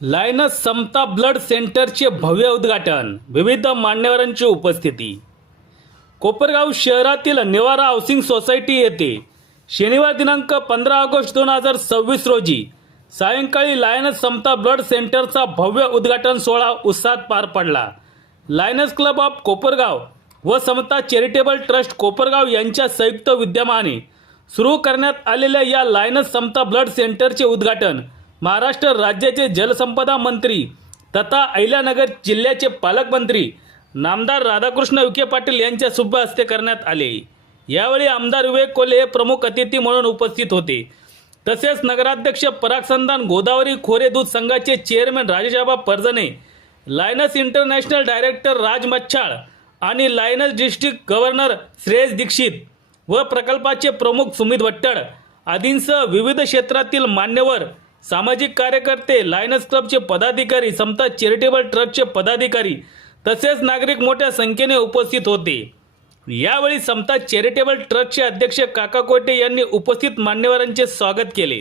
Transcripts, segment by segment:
Lioness समता blood सेंटरचे भव्य उद्घाटन, विविध मान्यवरांची उपस्थिती. कोपरगाव शहरातील निवारा हाऊसिंग सोसायटी येथे शनिवार दिनांक 15 ऑगस्ट 2026 रोजी सायंकाळी लायनस समता ब्लड सेंटरचा भव्य उद्घाटन सोहळा उत्साहात पार पडला. लायनस क्लब ऑफ कोपरगाव व समता चॅरिटेबल ट्रस्ट कोपरगाव यांच्या संयुक्त विद्यमाने सुरू करण्यात आलेल्या या लायनस समता ब्लड सेंटरचे उद्घाटन महाराष्ट्र राज्याचे जलसंपदा मंत्री तथा अहिल्यानगर जिल्ह्याचे पालकमंत्री नामदार राधाकृष्ण विखे पाटील यांच्या शुभ हस्ते करण्यात आले. यावेळी आमदार विवेक कोल्हे हे प्रमुख अतिथी म्हणून उपस्थित होते. तसेच नगराध्यक्ष पराग संधान, गोदावरी खोरे दूध संघाचे chairman Rajeshaba Parjane, Lions international director Raj Machhal आणि Lions district governor Shreyas Dixit व प्रकल्पाचे प्रमुख सुमित भट्टड आदींसह विविध क्षेत्रातील मान्यवर, सामाजिक कार्यकर्ते, लायनस क्लबचे पदाधिकारी, समता चॅरिटेबल ट्रस्टचे पदाधिकारी तसेच नागरिक मोठ्या संख्येने उपस्थित होते. यावेळी समता चॅरिटेबल ट्रस्टचे अध्यक्ष काका कोटे यांनी उपस्थित मान्यवरांचे स्वागत केले.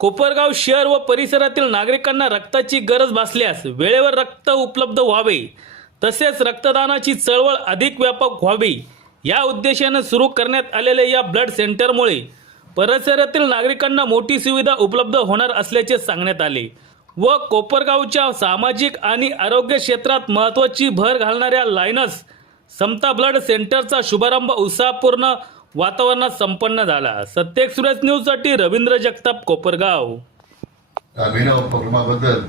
कोपरगाव शहर व परिसरातील नागरिकांना रक्ताची गरज भासल्यास वेळेवर रक्त उपलब्ध व्हावे, तसेच रक्तदानाची चळवळ अधिक व्यापक व्हावी या उद्देशाने सुरू करण्यात आलेल्या या ब्लड सेंटरमुळे परिसरातील नागरिकांना मोठी सुविधा उपलब्ध होणार असल्याचे सांगण्यात आले व कोपरगावच्या सामाजिक आणि आरोग्य क्षेत्रात महत्त्वाची भर घालणाऱ्या लायनस समता ब्लड सेंटरचा शुभारंभ उत्साहपूर्ण वातावरणात संपन्न झाला. सत्य एक्सप्रेस न्यूजसाठी रवींद्र जगताप, कोपरगाव. अभिनव उपक्रमाबद्दल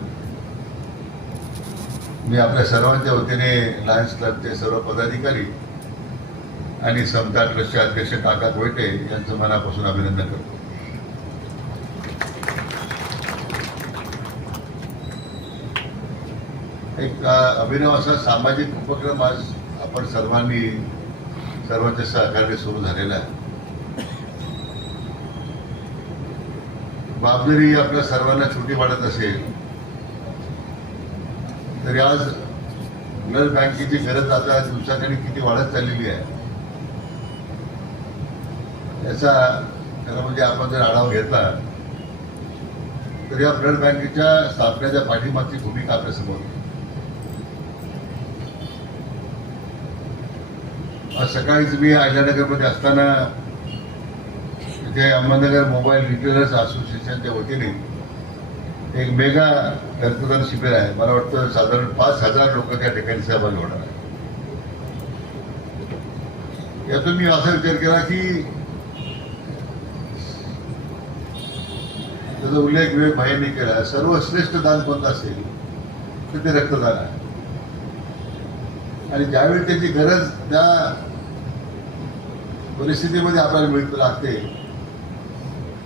मी आपल्या सर्वांच्या वतीने लायन्स क्लबचे सर्व पदाधिकारी आणि समता ट्रस्टचे अध्यक्ष काका कोयटे यांचं मनापासून अभिनंदन करतो. एक अभिनव असा सामाजिक उपक्रम आज आपण सर्वांच्या सहकार्याने सुरू झालेला आहे. जबाबदारी आपल्या सर्वांना छोटी वाटत असेल तरी आज ब्लड बँकेची गरज आता दिवसाखाली किती वाढत चाललेली आहे याचा खरं म्हणजे आपण जर आढावा घेतला तर या ब्लड बँकेच्या स्थापनेच्या पाठीमागची भूमिका आपल्यासमोर. आज सकाळीच मी अहिल्यानगरमध्ये असताना इथे अहमदनगर मोबाईल रिटेलर्स असोसिएशनच्या वतीने एक मेगा रक्तदान शिबिर आहे. मला वाटतं साधारण 5,000 लोक त्या ठिकाणी सहभागी होणार आहे. यातून मी असा विचार केला की त्याचा उल्लेख विवेक भाईंनी केला, सर्वश्रेष्ठ दान कोणतं असेल तर ते रक्तदान आहे. आणि ज्यावेळी त्याची गरज त्या परिस्थितीमध्ये आपल्याला मिळत लागते,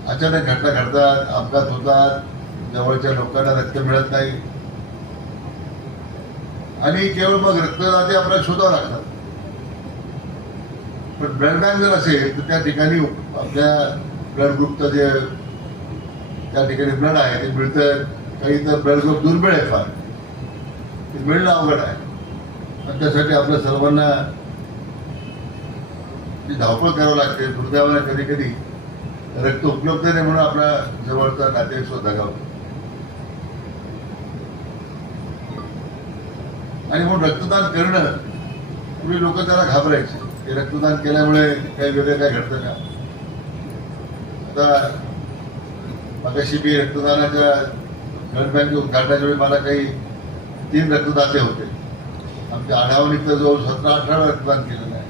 अचानक घटना घडतात, अपघात होतात, जवळच्या लोकांना रक्त मिळत नाही आणि केवळ मग रक्तदाते आपल्याला शोधावं लागतात. पण ब्लड बँक जर असेल तर त्या ठिकाणी आपल्या ब्लड ग्रुपचं जे त्या ठिकाणी ब्लड आहे ते मिळतं. काही तर ब्लड ग्रुप दुर्मिळ आहे, फार ते मिळणं अवघड आहे. आणि त्यासाठी आपल्या सर्वांना ती धावपळ करावं लागते. दुर्दैवाने कधी कधी रक्त उपलब्ध नाही म्हणून आपला जवळचा नातेवाईक सुद्धा दगावतो. आणि म्हणून रक्तदान करणं पूर्वी लोक त्याला घाबरायचे की रक्तदान केल्यामुळे काही वेगळं काय घडतं का. आता मगाशी मी रक्तदानाच्या ब्लड बँक उद्घाटनाच्या वेळी मला काही 3 रक्तदाते होते. आमच्या आढावणीत जवळ 17-18 रक्तदान केलेलं आहे.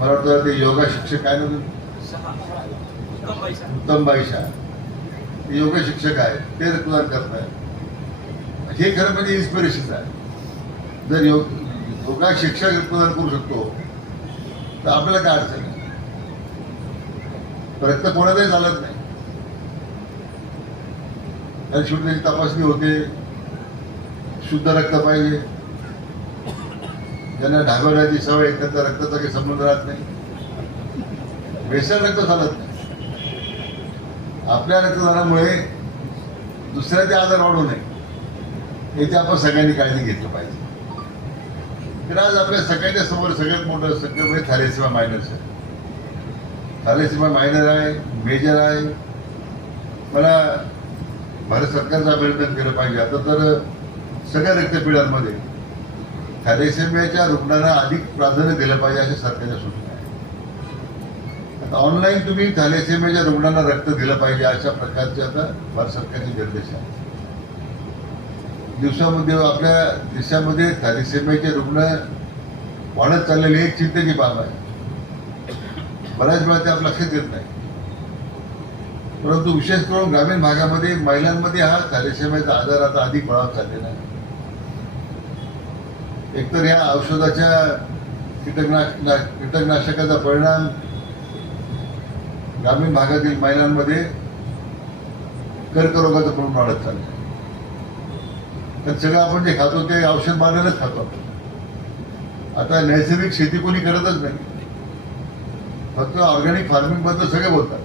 मला वाटतं ते योगा शिक्षक आहे ना, उत्तम बाईशा, ते योगा शिक्षक आहे, ते रक्तदान करत आहे. हे खरं म्हणजे इन्स्पिरेशन आहे. जर योगा शिक्षक रक्तदान करू शकतो तर आपल्याला काय अडचण आहे. रक्त कोणालाही चालत नाही. आणि शेवटी त्याची तपासणी होते, शुद्ध रक्त पाहिजे. ज्यांना ढाबवण्याची सवय त्यांचा रक्ताचा काही संबंध राहत नाही. भेसळ रक्त चालत नाही. आपल्या रक्तदानामुळे दुसऱ्याचे आजार वाढू नये याची आपण सगळ्यांनी काळजी घेतली पाहिजे. तर आज आपल्या सगळ्यांच्या समोर सगळ्यात मोठं संकट म्हणजे थॅलेसिमा मायनर आहे. थॅलेसिमा मायनर आहे, मेजर आहे. मला भारत सरकारचं अभिनंदन केलं पाहिजे. आता तर सगळ्या रक्तपेढ्यांमध्ये थॅलेसेमियाच्या रुग्णांना अधिक प्राधान्य दिलं पाहिजे अशा सरकारच्या सूचना आहे. आता ऑनलाईन तुम्ही थॅलेसेमियाच्या रुग्णांना रक्त दिलं पाहिजे अशा प्रकारचे आता भारत सरकारचे निर्देश आहेत. दिवसामध्ये आपल्या देशामध्ये थॅलेसेमियाचे रुग्ण वाढत चाललेली एक चिंतेची बाब आहे. बऱ्याच वेळा ते आपल्या लक्षात येत नाही, परंतु विशेष करून ग्रामीण भागामध्ये महिलांमध्ये हा थॅलेसेमियाचा आजार आता अधिक बळाव चाललेला आहे. एकतर या औषधाच्या कीटकनाशकाचा परिणाम ग्रामीण भागातील महिलांमध्ये कर्करोगाचं प्रमाण वाढत चाललं. तर सगळं आपण जे खातो ते औषध मारलेलंच खातो आपण. आता नैसर्गिक शेती कोणी करतच नाही, फक्त ऑर्गॅनिक फार्मिंग बद्दल सगळे बोलतात.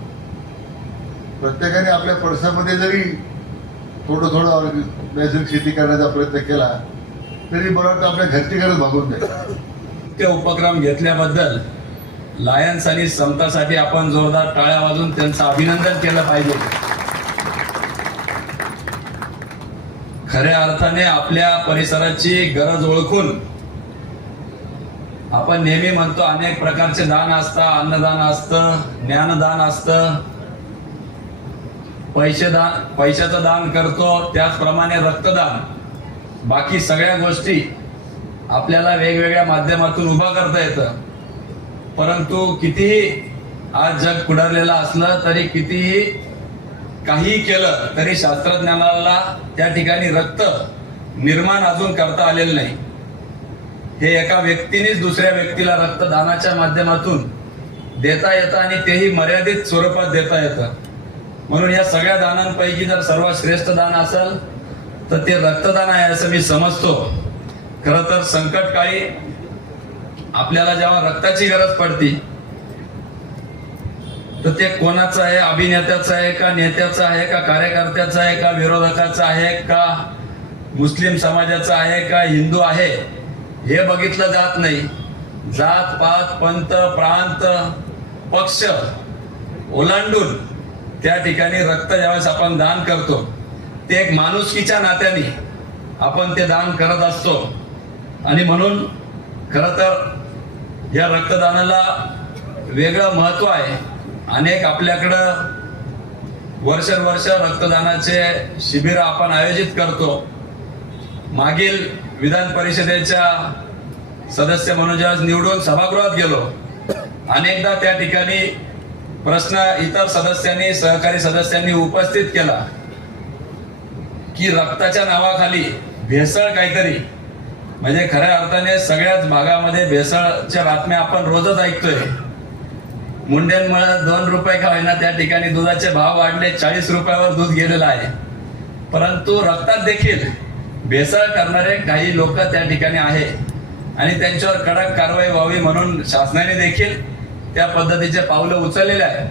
प्रत्येकाने आपल्या पडसामध्ये जरी थोडं नैसर्गिक शेती करण्याचा प्रयत्न केला तरी बरं वाटतं आपल्या घरची गरज भागून जाईल. ते उपक्रम घेतल्याबद्दल लायन्स आणि समतासाठी आपण जोरदार टाळ्या वाजून त्यांचं अभिनंदन केलं पाहिजे. खऱ्या अर्थाने आपल्या परिसराची गरज ओळखून आपण नेहमी म्हणतो अनेक प्रकारचे दान असतं, अन्नदान असतं, ज्ञानदान असतं, पैशाचं दान करतो, त्याचप्रमाणे रक्तदान, बाकी सगळ्या गोष्टी आपल्याला वेगवेगळ्या माध्यमातून उभा करता येतं. परंतु कितीही आज जग पुढारलेलं असलं तरी कितीही काही केलं तरी शास्त्रज्ञानाला त्या ठिकाणी रक्त निर्माण अजून करता आलेलं नाही. हे एका व्यक्तीनेच दुसऱ्या व्यक्तीला रक्तदानाच्या माध्यमातून देता येतं आणि तेही मर्यादित स्वरूपात देता येतं. म्हणून या सगळ्या दानांपैकी जर सर्वात श्रेष्ठ दान असेल तर ते रक्तदान आहे असं मी समजतो. खरं तर संकटकाळी आपल्याला जेव्हा रक्ताची गरज पडते तर ते कोणाचं आहे, अभिनेत्याचं आहे का, नेत्याचं आहे का, कार्यकर्त्याचं आहे का, विरोधकाचं आहे का, मुस्लिम समाजाचं आहे का, हिंदू आहे, हे बघितलं जात नाही. जात पात पंत प्रांत पक्ष ओलांडून त्या ठिकाणी रक्त ज्यावेळेस आपण दान करतो ते एक माणुसकीच्या नात्याने आपण ते दान करत असतो. आणि म्हणून खरं तर या रक्तदानाला वेगळं महत्व आहे. अनेक आपल्याकडं वर्षानुवर्ष रक्तदानाचे शिबिर आपण आयोजित करतो. मागील विधान परिषदेच्या सदस्य म्हणून जेव्हा निवडून सभागृहात गेलो अनेकदा त्या ठिकाणी प्रश्न इतर सदस्यांनी, सहकारी सदस्यांनी उपस्थित केला की रक्ताच्या नावाखाली भेसळ काहीतरी, म्हणजे खऱ्या अर्थाने सगळ्याच भागामध्ये भेसळच्या बातम्या आपण रोजच ऐकतोय. मुंड्यांमुळे 2 रुपये का होईना त्या ठिकाणी दुधाचे भाव वाढले, 40 रुपयावर दूध गेलेलं आहे. परंतु रक्तात देखील भेसळ करणारे काही लोक त्या ठिकाणी आहे आणि त्यांच्यावर कडक कारवाई व्हावी म्हणून शासनाने देखील त्या पद्धतीचे पावलं उचललेले आहे.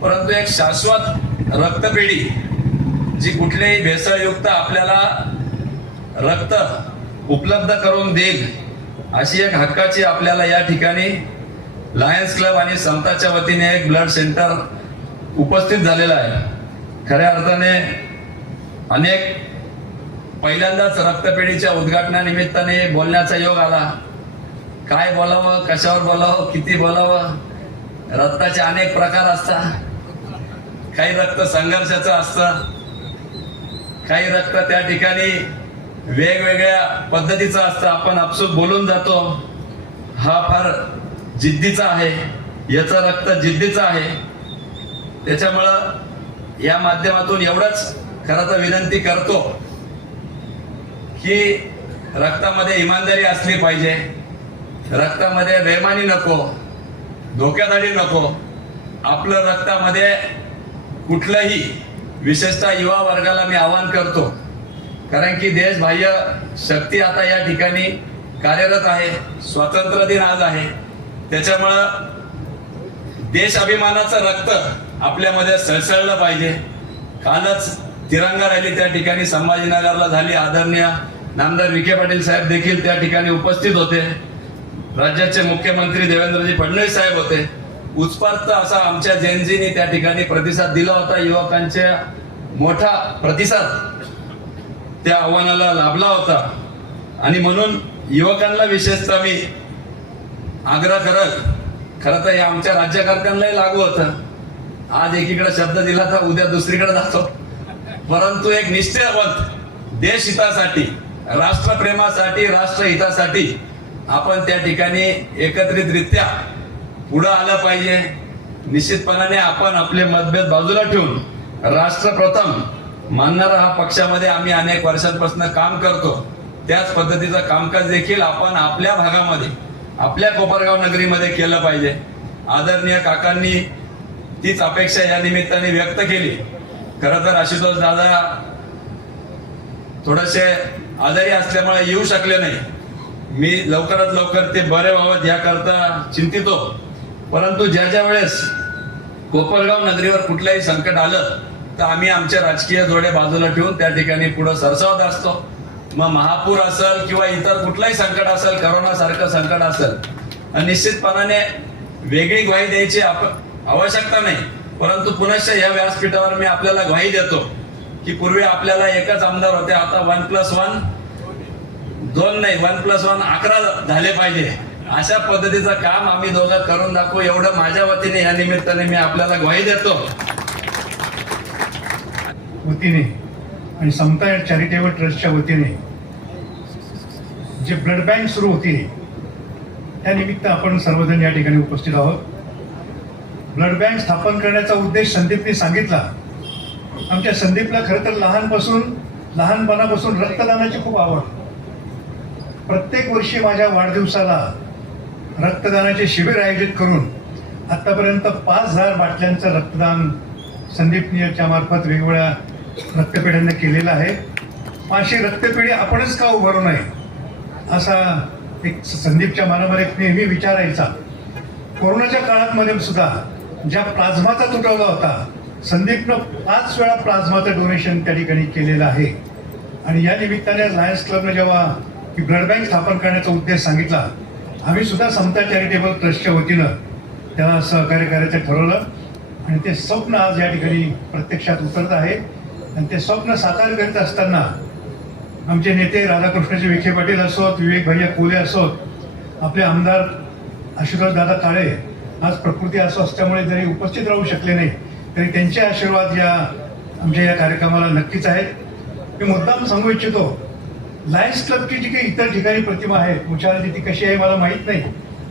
परंतु एक शाश्वत रक्तपेढी जी कुठल्याही भेसळयुक्त आपल्याला रक्त उपलब्ध करून देईल अशी एक हक्काची आपल्याला या ठिकाणी लायन्स क्लब आणि समताच्या वतीने एक ब्लड सेंटर उपस्थित झालेलं आहे. खऱ्या अर्थाने अनेक पहिल्यांदाच रक्तपेढीच्या उद्घाटनानिमित्ताने बोलण्याचा योग आला. काय बोलावं, कशावर बोलावं, किती बोलावं. रक्ताचे अनेक प्रकार असतात. काही रक्त संघर्षाचं असतं, काही रक्त त्या ठिकाणी वेगवेगळ्या पद्धतीचं असतं. आपण आपसूक बोलून जातो हा फार जिद्दीचा आहे, याचं रक्त जिद्दीचं आहे. त्याच्यामुळं या माध्यमातून एवढंच खरं तर विनंती करतो की रक्तामध्ये इमानदारी असली पाहिजे, रक्तामध्ये बेईमानी नको, धोक्याधडी नको. आपलं रक्तामध्ये कुठलंही, विशेषतः युवा वर्गाला मी आवाहन करतो, कारण की देशबाह्य शक्ती आता या ठिकाणी कार्यरत आहे. स्वातंत्र्य दिन आज आहे, त्याच्यामुळं देशाभिमानाचं रक्त आपल्यामध्ये सळसळलं पाहिजे. कालच तिरंगा रॅली त्या ठिकाणी संभाजीनगरला झाली. आदरणीय नामदार विखे पाटील साहेब देखील त्या ठिकाणी उपस्थित होते. राज्याचे मुख्यमंत्री देवेंद्रजी फडणवीस साहेब होते. उत्स्फूर्त असा आमच्या जैनजींनी त्या ठिकाणी प्रतिसाद दिला होता. युवकांच्या मोठा प्रतिसाद त्या आव्हानाला लाभला होता आणि म्हणून युवकांना विशेषतः मी आग्रह करत, खरं तर हे आमच्या राज्यकर्त्यांनाही लागू होतं. आज एकीकडे शब्द दिला तर उद्या दुसरीकडे जातो, परंतु एक निश्चयवंत देशहितासाठी, राष्ट्रप्रेमासाठी, राष्ट्रहितासाठी आपण त्या ठिकाणी एकत्रितरित्या पुढे आलं पाहिजे. निश्चितपणाने आपण आपले मतभेद बाजूला ठेवून राष्ट्र प्रथम मानणारा हा पक्षामध्ये आम्ही अनेक वर्षांपासून काम करतो. त्याच पद्धतीचं कामकाज देखील आपण आपल्या भागामध्ये, आपल्या कोपरगाव नगरीमध्ये केलं पाहिजे. आदरणीय काकांनी तीच अपेक्षा या निमित्ताने व्यक्त केली. खरं तर आशुतोष दादा थोडेसे आजारी असल्यामुळे येऊ शकले नाही. मी लवकरात लवकर ते बरे व्हावं याकरता चिंतित हो. परंतु ज्या वेळेस कोपरगाव नगरीवर कुठलंही संकट आलं तर आम्ही आमचे राजकीय जोडे बाजूला ठेवून त्या ठिकाणी पुढे सरसावत असतो. मग महापूर असेल किंवा इतर कुठलंही संकट असेल, करोना सारखं संकट असेल, निश्चितपणाने वेगळी ग्वाही द्यायची आवश्यकता नाही. परंतु पुनश्च या व्यासपीठावर मी आपल्याला ग्वाही देतो की पूर्वी आपल्याला एकच आमदार होते, आता 1+1 2 नाही, 1+1 11 झाले पाहिजे. अशा पद्धतीचं काम आम्ही दोघं करून दाखवू, एवढं माझ्या वतीने या निमित्ताने मी आपल्याला ग्वाही देतो. वतीने आणि समता चॅरिटेबल ट्रस्टच्या वतीने जे ब्लड बँक सुरू होती त्यानिमित्त आपण सर्वजण या ठिकाणी उपस्थित आहोत. ब्लड बँक स्थापन करण्याचा उद्देश संदीपने सांगितला. आमच्या संदीपला खरं तर लहानपणापासून रक्तदानाची खूप आवड. प्रत्येक वर्षी माझ्या वाढदिवसाला रक्तदानाचे शिबिर आयोजित करून आतापर्यंत 5000 बाटल्यांचं रक्तदान संदीपने याच्या मार्फत वेगवेगळ्या रक्तपेढ्यांना केलेलं आहे. अशी रक्तपेढी आपणच का उभारू नये असा एक संदीपच्या मनामध्ये नेहमी विचारायचा. कोरोनाच्या काळात सुद्धा ज्या प्लाझ्माचा तुटवडा होता, संदीपनं 5 वेळा प्लाझ्माचं डोनेशन त्या ठिकाणी केलेलं आहे. आणि या निमित्ताने लायन्स क्लबने जेव्हा ही ब्लड बँक स्थापन करण्याचा उद्देश सांगितला, आम्ही सुद्धा समता चॅरिटेबल ट्रस्टच्या वतीनं त्याला सहकार्य करायचं ठरवलं आणि ते स्वप्न आज या ठिकाणी प्रत्यक्षात उतरत आहे. आणि ते स्वप्न साकार करीत असताना आमचे नेते राधाकृष्णजी विखे पाटील असोत, विवेक भैया कोले असोत, आपले आमदार आशुतोष दादा काळे आज प्रकृती अस्वास्थ्यामुळे जरी उपस्थित राहू शकले नाही तरी त्यांचे आशीर्वाद या आमच्या या कार्यक्रमाला नक्कीच आहेत. मी मुद्दाम सांगू इच्छितो, लायन्स क्लबची जी काही इतर ठिकाणी प्रतिमा आहे, उच्चाराची ती कशी आहे मला माहीत नाही,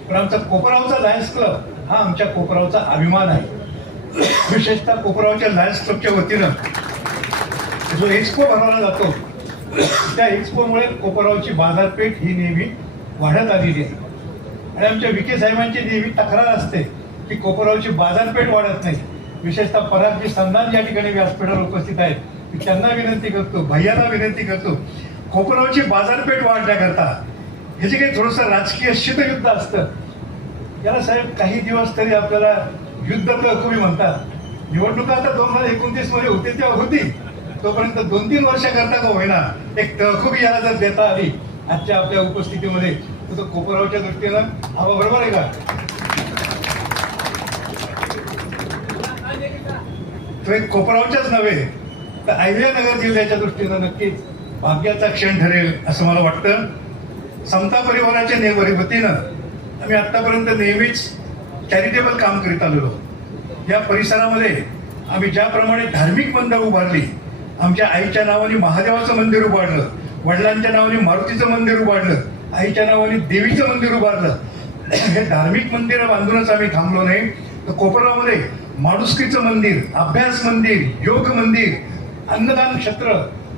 पण आमचा कोपरावचा लायन्स क्लब हा आमच्या कोपरावचा अभिमान आहे. विशेषतः कोपरावच्या लायन्स क्लबच्या वतीनं जो एक्सपो भरवला जातो त्या एक्सपोमुळे कोपरावची बाजारपेठ ही नेहमी वाढत आलेली आहे. आणि आमच्या विखे साहेबांची नेहमी तक्रार असते की कोपरावची बाजारपेठ वाढत नाही. विशेषतः परागजी संधान या ठिकाणी व्यासपीठावर उपस्थित आहेत, मी त्यांना विनंती करतो, भैयाला विनंती करतो, कोपरावची बाजारपेठ वाढण्याकरता हे जे काही थोडंसं राजकीय शीतयुद्ध असतं, याला साहेब काही दिवस तरी आपल्याला युद्ध तहकुबी म्हणतात. निवडणुका आता 2029 मध्ये होते तेव्हा होती, तोपर्यंत 2-3 वर्षाकरता का होईना एक तहकुबी याला जर देता आली आजच्या आपल्या उपस्थितीमध्ये, तर कोपरावच्या दृष्टीनं हवा बरोबर आहे का? तो एक कोपरावच्याच नव्हे तर अहिल्यानगर जिल्ह्याच्या दृष्टीनं नक्कीच भाग्याचा क्षण ठरेल असं मला वाटतं. समता परिवाराच्या वतीनं आम्ही आतापर्यंत नेहमीच चॅरिटेबल काम करीत आलेलो. या परिसरामध्ये आम्ही ज्याप्रमाणे धार्मिक मंदिर उभारली, आमच्या आईच्या नावाने महादेवाचं मंदिर उभारलं, वडिलांच्या नावाने मारुतीचं मंदिर उभारलं, आईच्या नावाने देवीचं मंदिर उभारलं, हे धार्मिक मंदिर बांधूनच आम्ही थांबलो नाही, तर कोपरामध्ये माणुसकीचं मंदिर, अभ्यास मंदिर, योग मंदिर, अन्नदान क्षेत्र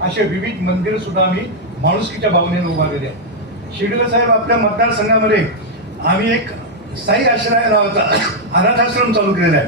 असे विविध मंदिर सुद्धा आम्ही माणुसकीच्या भावनेने उभारलेले आहेत. शिर्डीला साहेब आपल्या मतदारसंघामध्ये आम्ही एक साई आश्रय नावाचा अनाथाश्रम चालू केलेला आहे.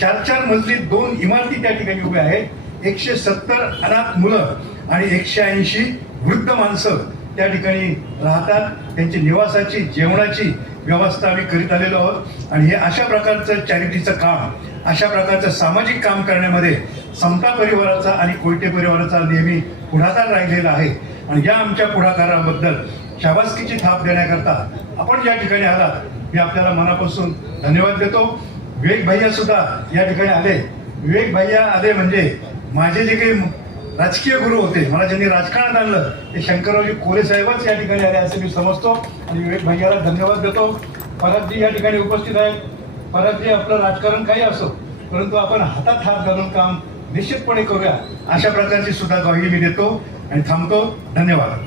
4-4 मजली 2 इमारती त्या ठिकाणी उभ्या आहेत. 170 अनाथ मुलं आणि 180 वृद्ध माणसं त्या ठिकाणी राहतात. त्यांची निवासाची, जेवणाची व्यवस्था आम्ही करीत आलेलो आहोत. आणि हे अशा प्रकारचं चॅरिटीचं काम, अशा प्रकारचं सामाजिक काम करण्यामध्ये समता परिवाराचा आणि कोयटे परिवाराचा नेहमी पुढाकार राहिलेला आहे. आणि या आमच्या पुढाकाराबद्दल शाबासकीची थाप देण्याकरता आपण या ठिकाणी आलात, मी आपल्याला मनापासून धन्यवाद देतो. विवेक भैया सुद्धा या ठिकाणी आले. विवेक भैया आले म्हणजे माझे जे काही राजकीय गुरु होते, मला ज्यांनी राजकारणात आणलं ते शंकररावजी कोले साहेबच या ठिकाणी आले असे मी समजतो आणि विवेक भैयाला धन्यवाद देतो. परागजी या ठिकाणी उपस्थित आहेत. परागजी, आपलं राजकारण काही असो, परंतु आपण हातात हात घालून काम निश्चितपणे करूया अशा प्रकारची सुद्धा ग्वाही मी देतो आणि थांबतो. धन्यवाद.